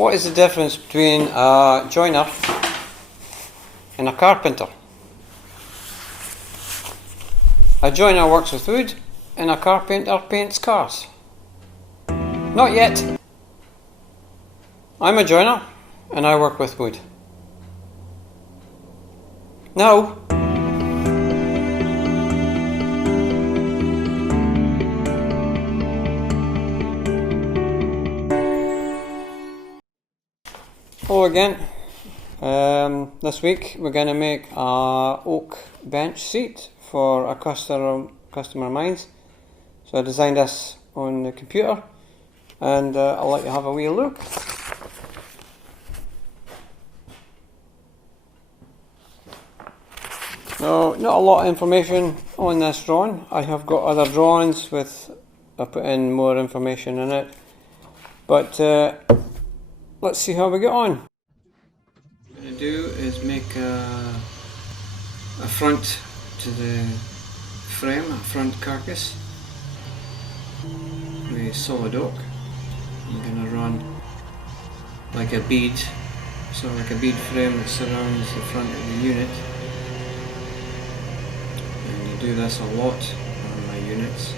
What is the difference between a joiner and a carpenter? A joiner works with wood and a carpenter paints cars. Not yet. I'm a joiner and I work with wood. Now, hello again. This week we're going to make a oak bench seat for a customer of mine. So I designed this on the computer and I'll let you have a wee look. No, not a lot of information on this drawing. I have got other drawings with I put in more information in it, but let's see how we get on. What I'm going to do is make a front to the frame, a front carcass with solid oak. I'm going to run like a bead, so like a bead frame that surrounds the front of the unit. And you do this a lot on my units,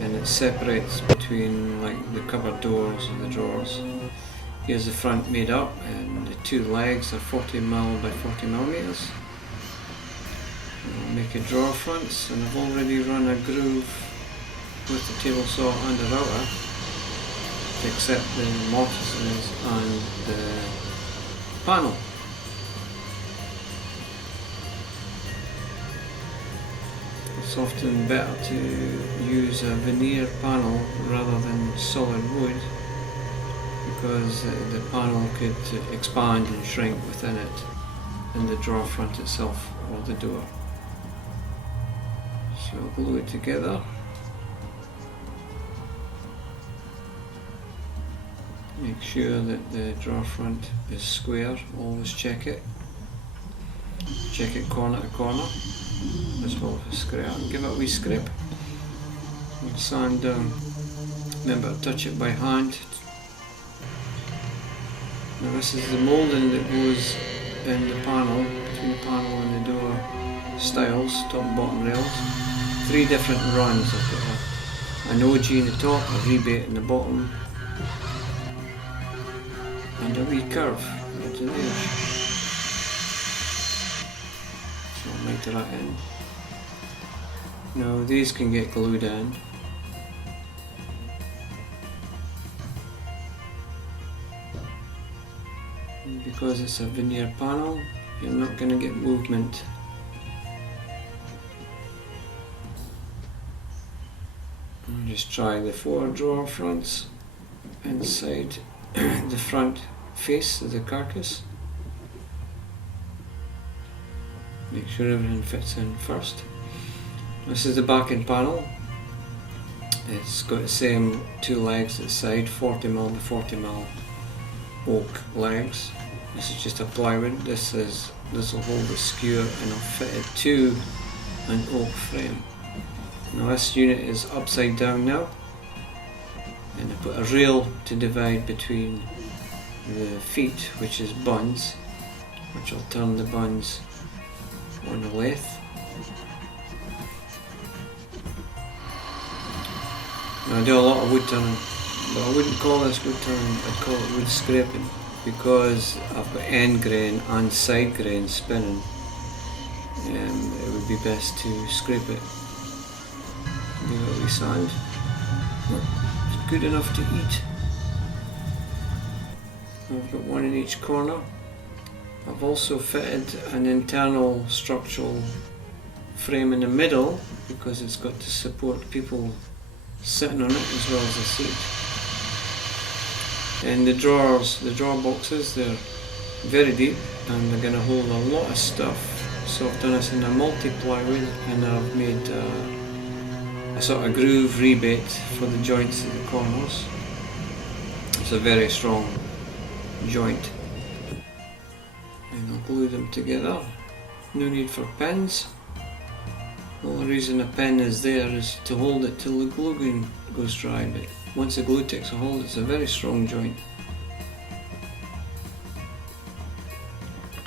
and it separates between like the cupboard doors and the drawers. Here's the front made up, and the two legs are 40mm by 40mm. I'll make a drawer fronts, and I've already run a groove with the table saw under router to accept the mortises and the panel. It's often better to use a veneer panel rather than solid wood, because the panel could expand and shrink within it, and the drawer front itself or the door. So I'll glue it together. Make sure that the drawer front is square, always check it. Check it corner to corner, as well as scrape. Give it a wee scrape. And sand down. Remember to touch it by hand. Now this is the moulding that goes in the panel, between the panel and the door styles, top and bottom rails. 3 different runs. I've got an OG in the top, a rebate in the bottom, and a wee curve into the edge. So I'll make that in. Now these can get glued in. And because it's a veneer panel, you're not going to get movement. And just try the 4 drawer fronts inside the front face of the carcass. Make sure everything fits in first. This is the backing panel. It's got the same 2 legs at the side, 40mm by 40mm oak legs. This is just a plywood. This will hold the skewer, and I'll fit it to an oak frame. Now this unit is upside down now, and I put a rail to divide between the feet, which is buns, which I'll turn the buns on the lathe. Now I do a lot of wood turning, but I wouldn't call this wood turning, I'd call it wood scraping, because I've got end grain and side grain spinning. It would be best to scrape it. Give it a wee sand. It's good enough to eat. I've got one in each corner. I've also fitted an internal structural frame in the middle, because it's got to support people sitting on it as well as the seat. And the drawers, the drawer boxes, they're very deep and they're going to hold a lot of stuff. So I've done this in a multi-plywood, and I've made a sort of groove rebate for the joints at the corners. It's a very strong joint. And I'll glue them together. No need for pins. The only reason a pin is there is to hold it till the glue gun goes dry, but once the glue takes a hold, it's a very strong joint.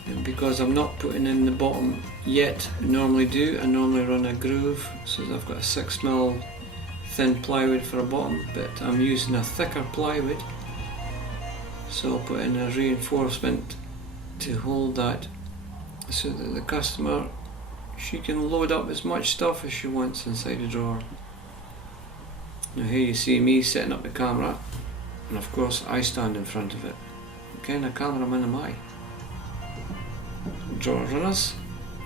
And because I'm not putting in the bottom yet, I normally run a groove, so I've got a 6mm thin plywood for a bottom, but I'm using a thicker plywood, so I'll put in a reinforcement to hold that, so that the customer, she can load up as much stuff as she wants inside the drawer. Now here you see me setting up the camera, and of course I stand in front of it. What kind of cameraman am I? Drawer runners,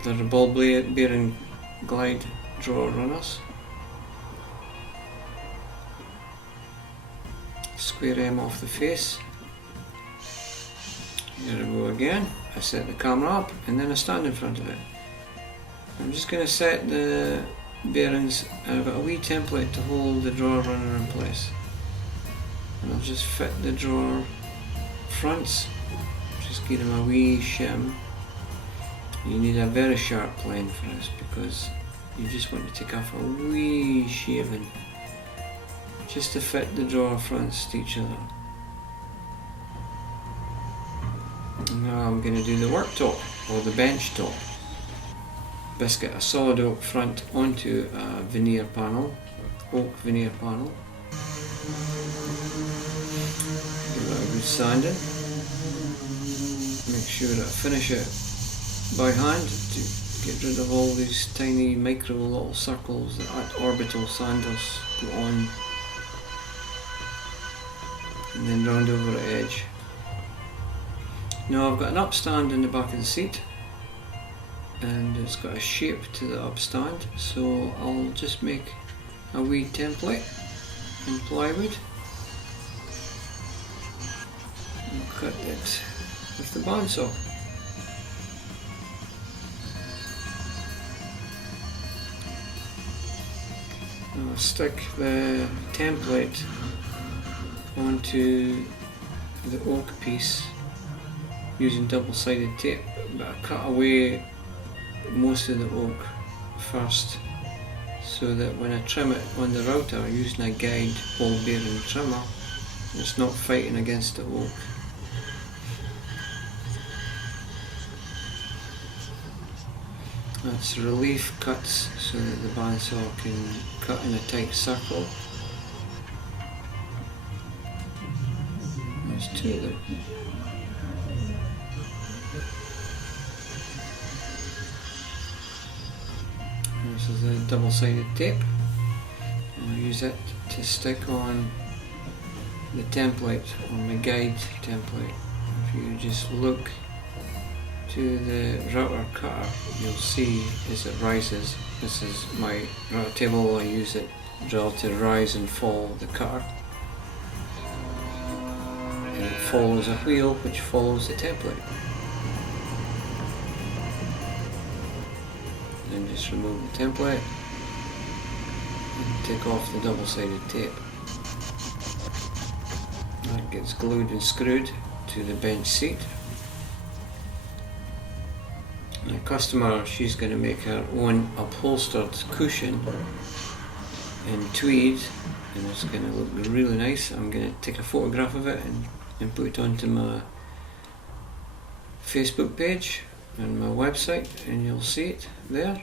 they're the ball bearing glide drawer runners. Square M off the face. There we go again. I set the camera up and then I stand in front of it. I'm just going to set the bearings, and I've got a wee template to hold the drawer runner in place. And I'll just fit the drawer fronts, just give them a wee shim. You need a very sharp plane for this because you just want to take off a wee shaving just to fit the drawer fronts to each other. Now I'm going to do the worktop or the bench top. Biscuit a solid oak front onto a veneer panel, oak veneer panel. Give that a good sanding. Make sure that I finish it by hand to get rid of all these tiny micro little circles that orbital sanders put on, and then round over the edge. Now I've got an upstand in the back of the seat, and it's got a shape to the upstand, so I'll just make a wee template in plywood and cut it with the bandsaw. I'll stick the template onto the oak piece using double-sided tape, but I cut away most of the oak first so that when I trim it on the router using a guide ball bearing trimmer, it's not fighting against the oak. That's relief cuts so that the bandsaw can cut in a tight circle. There's two of them. This is a double-sided tape, and I'll use it to stick on the template, on my guide template. If you just look to the router cutter, you'll see as it rises. This is my router table. I use it drill to rise and fall the cutter, and it follows a wheel which follows the template. Then just remove the template and take off the double-sided tape. That gets glued and screwed to the bench seat. The customer, she's going to make her own upholstered cushion in tweed, and it's going to look really nice. I'm going to take a photograph of it and put it onto my Facebook page and my website, and you'll see it there.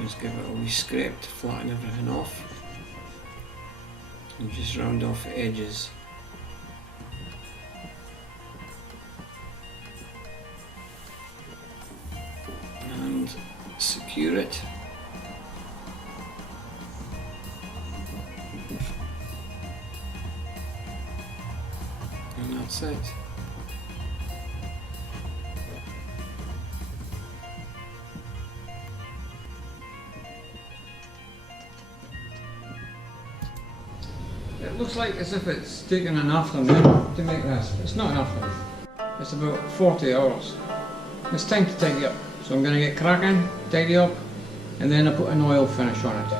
Just give it a wee scrape to flatten everything off, and just round off the edges. And secure it. And that's it. It looks like as if it's taken an afternoon to make this. It's not an afternoon. It's about 40 hours. It's time to tidy up. So I'm going to get cracking, tidy up, and then I put an oil finish on it.